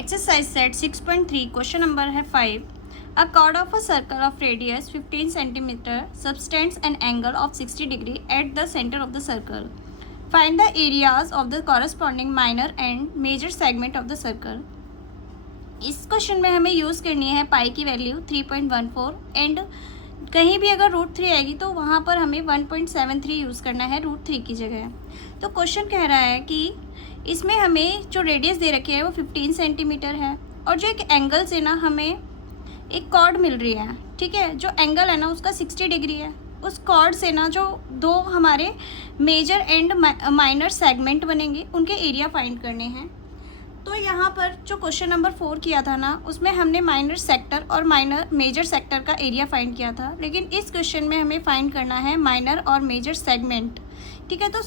Exercise set 6.3 question number है 5. A chord of a circle of radius 15 centimeter subtends an angle of 60 degree at the center of the circle. Find the areas of the corresponding minor and major segment of the circle. इस question में हमें use करनी है पाई की value 3.14 and कहीं भी अगर √3 आएगी तो वहाँ पर हमें 1.73 यूज़ करना है √3 की जगह। तो क्वेश्चन कह रहा है कि इसमें हमें जो रेडियस दे रखी है वो 15 सेंटीमीटर है और जो एक एंगल से ना हमें एक कॉर्ड मिल रही है, ठीक है। जो एंगल है ना उसका 60 डिग्री है। उस कॉर्ड से ना जो दो हमारे मेजर एंड माइनर सेगमेंट बनेंगे उनके एरिया फाइंड करने हैं। तो यहाँ पर जो क्वेश्चन नंबर 4 किया था ना उसमें हमने माइनर सेक्टर और मेजर सेक्टर का एरिया फाइंड किया था, लेकिन इस क्वेश्चन में हमें फाइंड करना है माइनर और मेजर सेगमेंट, ठीक है। तो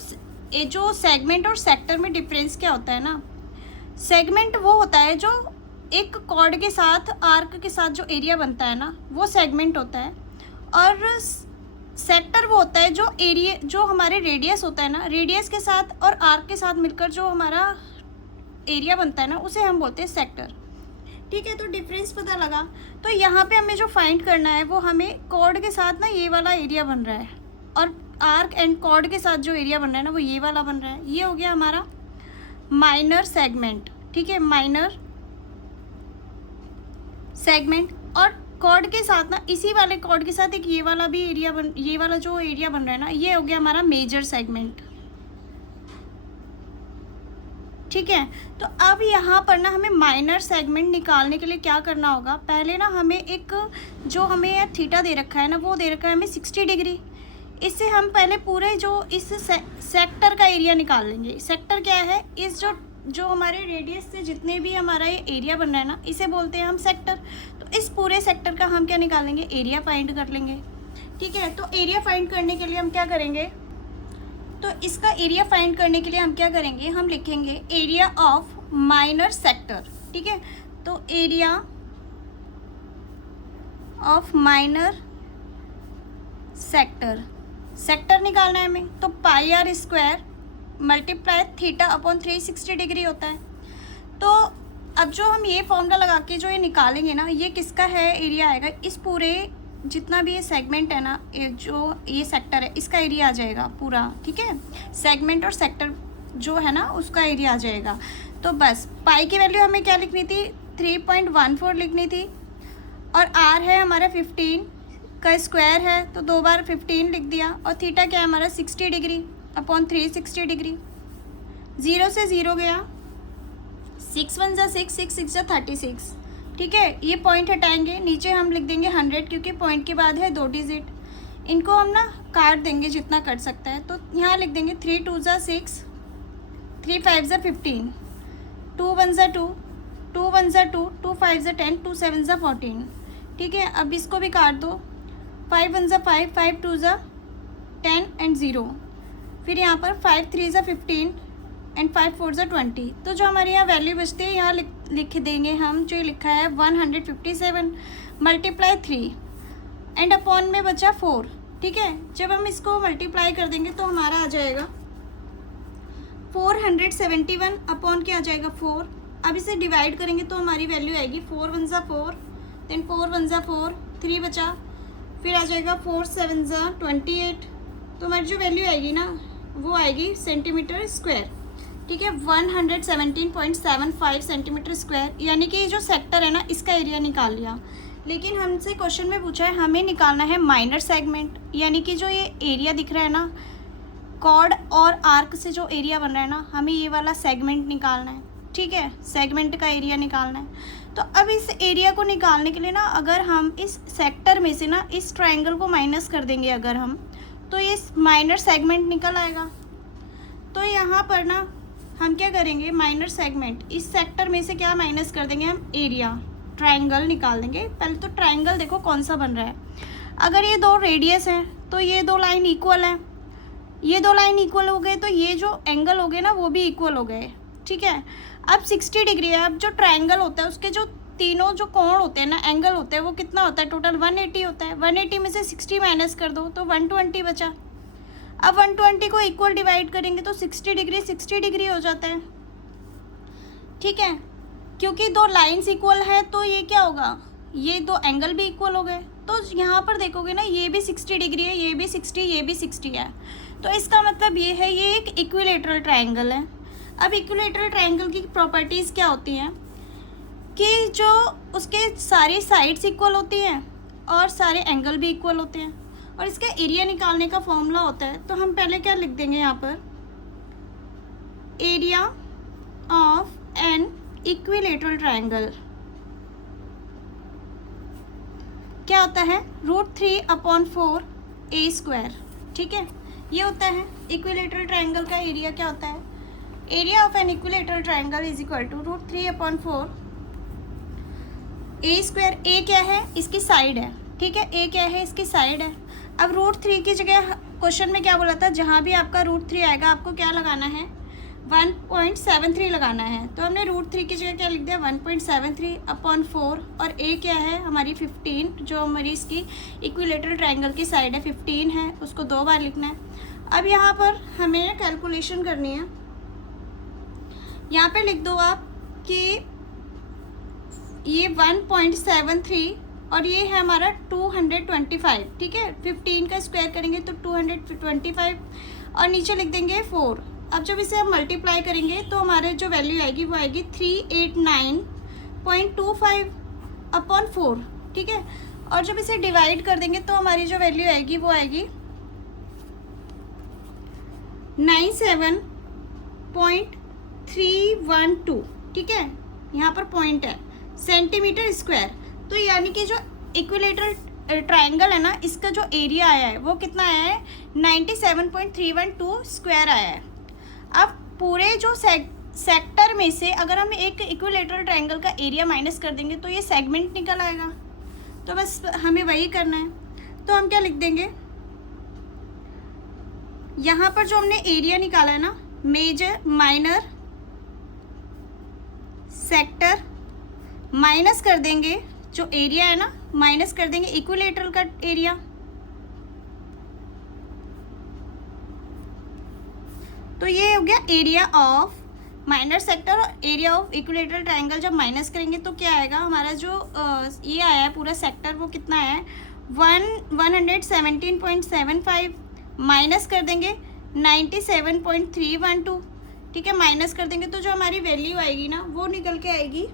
ये जो सेगमेंट और सेक्टर में डिफरेंस क्या होता है ना, सेगमेंट वो होता है जो एक कॉर्ड के साथ आर्क के साथ जो एरिया बनता है ना वो सेगमेंट होता है, और सेक्टर वो होता है जो एरिया जो हमारे रेडियस होता है ना, रेडियस के साथ और आर्क के साथ मिलकर जो हमारा एरिया बनता है ना उसे हम बोलते हैं सेक्टर, ठीक है। तो डिफरेंस पता लगा। तो यहाँ पे हमें जो फाइंड करना है वो हमें कॉर्ड के साथ ना ये वाला एरिया बन रहा है और आर्क एंड कॉर्ड के साथ जो एरिया बन रहा है ना वो ये वाला बन रहा है। ये हो गया हमारा माइनर सेगमेंट, ठीक है, माइनर सेगमेंट। और कॉर्ड के साथ ना इसी वाले कॉर्ड के साथ एक ये वाला भी एरिया ये वाला जो एरिया बन रहा है ना ये हो गया हमारा मेजर सेगमेंट, ठीक है। तो अब यहाँ पर ना हमें माइनर सेगमेंट निकालने के लिए क्या करना होगा, पहले ना हमें एक जो हमें थीटा दे रखा है ना वो दे रखा है हमें 60 डिग्री। इससे हम पहले पूरे जो इस सेक्टर का एरिया निकाल लेंगे। सेक्टर क्या है, इस जो हमारे रेडियस से जितने भी हमारा ये एरिया बन रहा है ना इसे बोलते हैं हम सेक्टर। तो इस पूरे सेक्टर का हम क्या निकालेंगे, एरिया फाइंड कर लेंगे, ठीक है। तो एरिया फाइंड करने के लिए हम क्या करेंगे, तो इसका एरिया फाइंड करने के लिए हम क्या करेंगे, हम लिखेंगे एरिया ऑफ माइनर सेक्टर, ठीक है। तो area of minor sector, sector निकालना है हमें, तो pi are square multiply theta upon 360 degree होता है। तो अब जो हम ये फॉर्मूला लगा के जो ये निकालेंगे ना ये किसका है एरिया आएगा, इस पूरे जितना भी ये सेगमेंट है ना जो ये सेक्टर है इसका एरिया आ जाएगा पूरा, ठीक है। सेगमेंट और सेक्टर जो है ना उसका एरिया आ जाएगा। तो बस पाई की वैल्यू हमें क्या लिखनी थी, 3.14 लिखनी थी, और आर है हमारा 15 का स्क्वायर है तो 2 बार 15 लिख दिया, और थीटा क्या है हमारा 60 डिग्री अपॉन 360 डिग्री। 0 से 0 गया, 6 1 जा 6, 6 6 जा 36, ठीक है। ये पॉइंट हटाएंगे, नीचे हम लिख देंगे 100 क्योंकि पॉइंट के बाद है 2 डिजिट। इनको हम ना काट देंगे जितना कट सकता है। तो यहाँ लिख देंगे 3 2 जा 6, 3 5 जा 15, 2 1 जा 2, 2 1 जा 2, 2 5 जा 10, 2 7 जा 14, ठीक है। अब इसको भी काट दो, 5 1 जा 5, 5 2 जा 10 एंड 0, फिर यहाँ पर 5 3 जा 15 एंड 5 4 जा 20। तो जो हमारे यहाँ वैल्यू बचती है यहाँ लिख देंगे हम, जो लिखा है 157 मल्टीप्लाई 3 एंड अपॉन में बचा 4, ठीक है। जब हम इसको मल्टीप्लाई कर देंगे तो हमारा आ जाएगा 471 अपॉन क्या आ जाएगा 4। अब इसे डिवाइड करेंगे तो हमारी वैल्यू आएगी 4 1 जा 4, देन 4 1 जा 4, 3 बचा, फिर आ जाएगा 4 7 जा 28। तो हमारी जो वैल्यू आएगी ना वो आएगी सेंटीमीटर स्क्वायर, ठीक है, 117.75 सेंटीमीटर स्क्वायर। यानी कि ये जो सेक्टर है ना इसका एरिया निकाल लिया। लेकिन हमसे क्वेश्चन में पूछा है हमें निकालना है माइनर सेगमेंट, यानी कि जो ये एरिया दिख रहा है ना कॉर्ड और आर्क से जो एरिया बन रहा है ना हमें ये वाला सेगमेंट निकालना है, ठीक है, सेगमेंट का एरिया निकालना है। तो अब इस एरिया को निकालने के लिए ना अगर हम इस सेक्टर में से ना इस ट्राइंगल को माइनस कर देंगे अगर हम, तो ये माइनर सेगमेंट निकल आएगा। तो यहाँ पर ना हम क्या करेंगे, माइनर सेगमेंट इस सेक्टर में से क्या माइनस कर देंगे हम, एरिया, ट्राइंगल निकाल देंगे। पहले तो ट्राइंगल देखो कौन सा बन रहा है, अगर ये 2 रेडियस हैं तो ये 2 लाइन इक्वल है, ये 2 लाइन इक्वल हो गए तो ये जो एंगल हो गए ना वो भी इक्वल हो गए, ठीक है। अब 60 डिग्री है। अब जो ट्राइंगल होता है उसके जो तीनों जो कोण होते हैं ना एंगल होते हैं वो कितना होता है, टोटल 180 होता है। 180 में से 60 माइनस कर दो तो 120 बचा। अब 120 को इक्वल डिवाइड करेंगे तो 60 डिग्री 60 डिग्री हो जाता है, ठीक है। क्योंकि दो लाइंस इक्वल है तो ये क्या होगा, ये दो एंगल भी इक्वल हो गए। तो यहाँ पर देखोगे ना, ये भी 60 डिग्री है, ये भी 60, ये भी 60 है। तो इसका मतलब ये है ये एक इक्विलेटरल ट्रायंगल है। अब इक्विलेटरल ट्रायंगल की प्रॉपर्टीज़ क्या होती हैं कि जो उसके सारी साइड्स इक्वल होती हैं और सारे एंगल भी इक्वल होते हैं, और इसका एरिया निकालने का फॉर्मूला होता है। तो हम पहले क्या लिख देंगे यहाँ पर, area of an equilateral triangle क्या होता है, √3/4 a²। ठीक है, ये होता है इक्विलेटरल ट्रायंगल का एरिया। क्या होता है, area of an equilateral triangle is equal to √3/4 a²। A क्या है, इसकी साइड है। ठीक है, ए क्या है, इसकी साइड है। अब √3 की जगह क्वेश्चन में क्या बोला था, जहाँ भी आपका √3 आएगा आपको क्या लगाना है, 1.73 लगाना है। तो हमने √3 की जगह क्या लिख दिया, 1.73/4, और ए क्या है हमारी 15, जो हमारी इसकी इक्विलेटरल ट्रायंगल की साइड है 15 है, उसको 2 बार लिखना है। अब यहाँ पर हमें कैलकुलेशन करनी है। यहाँ पे लिख दो आप कि ये 1.73 और ये है हमारा 225। ठीक है, 15 का स्क्वायर करेंगे तो 225, और नीचे लिख देंगे 4। अब जब इसे हम मल्टीप्लाई करेंगे तो हमारे जो वैल्यू आएगी वो आएगी 389.25/4। ठीक है, और जब इसे डिवाइड कर देंगे तो हमारी जो वैल्यू आएगी वो आएगी 97.312। ठीक है, यहाँ पर पॉइंट है, सेंटीमीटर स्क्वायर। तो यानी कि जो इक्विलेटरल ट्रायंगल है ना, इसका जो एरिया आया है वो कितना आया है, 97.312 स्क्वायर आया है। अब पूरे जो सेक्टर में से अगर हम एक इक्विलेटरल ट्रायंगल का एरिया माइनस कर देंगे तो ये सेगमेंट निकल आएगा। तो बस हमें वही करना है। तो हम क्या लिख देंगे, यहाँ पर जो हमने एरिया निकाला है ना, मेजर माइनर सेक्टर, माइनस कर देंगे जो एरिया है ना, माइनस कर देंगे इक्विलेटरल का एरिया। तो ये हो गया एरिया ऑफ माइनर सेक्टर और एरिया ऑफ इक्विलेटरल ट्रायंगल। जब माइनस करेंगे तो क्या आएगा, हमारा जो ये आया है पूरा सेक्टर वो कितना आया है, 117.75, माइनस कर देंगे 97.312। ठीक है, माइनस कर देंगे तो जो हमारी वैल्यू आएगी ना वो निकल के आएगी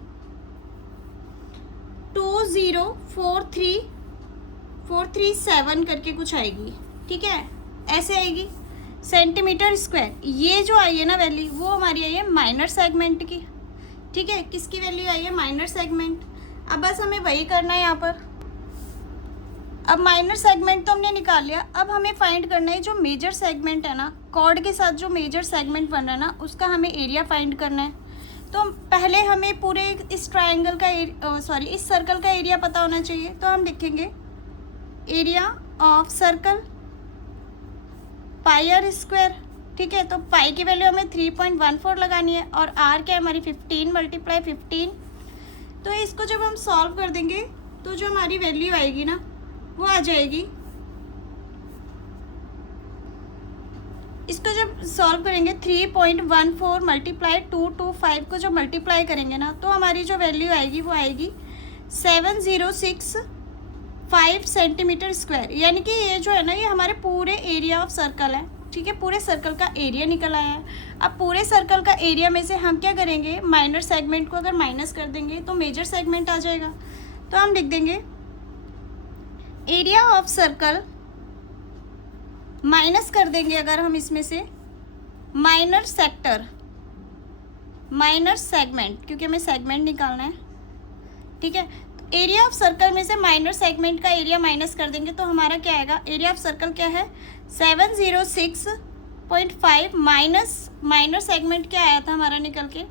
2043437 करके कुछ आएगी। ठीक है, ऐसे आएगी सेंटीमीटर स्क्वायर। ये जो आई है ना वैल्यू, वो हमारी आई है माइनर सेगमेंट की। ठीक है, किसकी वैल्यू आई है, माइनर सेगमेंट। अब बस हमें वही करना है यहाँ पर। अब माइनर सेगमेंट तो हमने निकाल लिया, अब हमें फाइंड करना है जो मेजर सेगमेंट है ना, कॉर्ड के साथ जो मेजर सेगमेंट बन रहा है ना, उसका हमें एरिया फाइंड करना है। तो पहले हमें पूरे इस ट्रायंगल का इस सर्कल का एरिया पता होना चाहिए। तो हम लिखेंगे area of circle pi are square. ठीक है, तो पाई की वैल्यू हमें 3.14 लगानी है, और आर क्या है हमारी 15 × 15। तो इसको जब हम सॉल्व कर देंगे तो जो हमारी वैल्यू आएगी ना वो आ जाएगी, इसको जब सॉल्व करेंगे 3.14 × 225 को जब मल्टीप्लाई करेंगे ना तो हमारी जो वैल्यू आएगी वो आएगी 7065 सेंटीमीटर स्क्वायर। यानी कि ये जो है ना, ये हमारे पूरे एरिया ऑफ सर्कल है। ठीक है, पूरे सर्कल का एरिया निकल आया है। अब पूरे सर्कल का एरिया में से हम क्या करेंगे, माइनर सेगमेंट को अगर माइनस कर देंगे तो मेजर सेगमेंट आ जाएगा। तो हम लिख देंगे एरिया ऑफ सर्कल, माइनस कर देंगे अगर हम इसमें से माइनर सेक्टर, माइनर सेगमेंट, क्योंकि हमें सेगमेंट निकालना है। ठीक है, तो एरिया ऑफ सर्कल में से माइनर सेगमेंट का एरिया माइनस कर देंगे तो हमारा क्या आएगा, एरिया ऑफ सर्कल क्या है 706.5 माइनस माइनर सेगमेंट क्या आया था हमारा निकल के,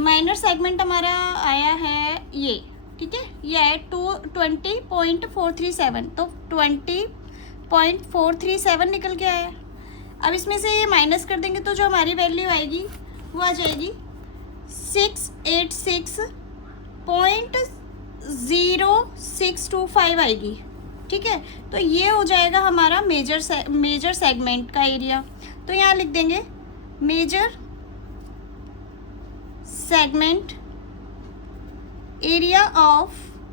माइनर सेगमेंट हमारा आया है ये। ठीक है, ये है 20.437, तो 20.437 निकल के आया। अब इसमें से ये माइनस कर देंगे तो जो हमारी वैल्यू आएगी वो आ जाएगी 686.0625 आएगी। ठीक है, तो ये हो जाएगा हमारा मेजर सेगमेंट का एरिया। तो यहाँ लिख देंगे major segment, area of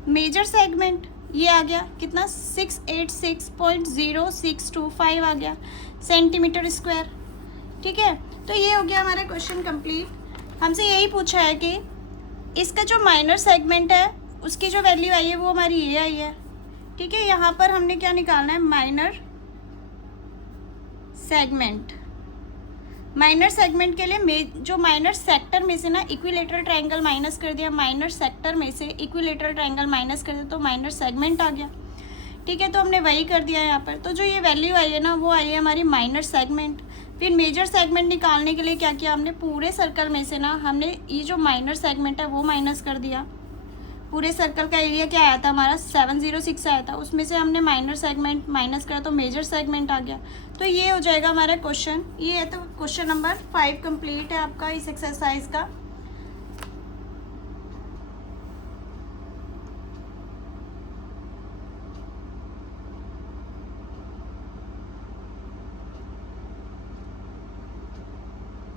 major segment ये आ गया कितना 686.0625 आ गया सेंटीमीटर स्क्वायर। ठीक है, तो ये हो गया हमारा क्वेश्चन कंप्लीट। हमसे यही पूछा है कि इसका जो माइनर सेगमेंट है उसकी जो वैल्यू आई है वो हमारी ये आई है। ठीक है, यहाँ पर हमने क्या निकालना है, माइनर सेगमेंट। माइनर सेगमेंट के लिए जो माइनर सेक्टर में से ना इक्विलेटरल ट्रायंगल माइनस कर दिया, माइनर सेक्टर में से इक्विलेटरल ट्रायंगल माइनस कर दिया तो माइनर सेगमेंट आ गया। ठीक है, तो हमने वही कर दिया यहाँ पर। तो जो ये वैल्यू आई है ना वो आई है हमारी माइनर सेगमेंट। फिर मेजर सेगमेंट निकालने के लिए क्या किया हमने, पूरे सर्कल में से ना हमने ये जो माइनर सेगमेंट है वो माइनस कर दिया। पूरे सर्कल का एरिया क्या आया था हमारा 706 आया था, उसमें से हमने माइनर सेगमेंट माइनस करा तो मेजर सेगमेंट आ गया। तो ये हो जाएगा हमारा क्वेश्चन। ये है तो क्वेश्चन नंबर 5 कंप्लीट है आपका इस एक्सरसाइज का।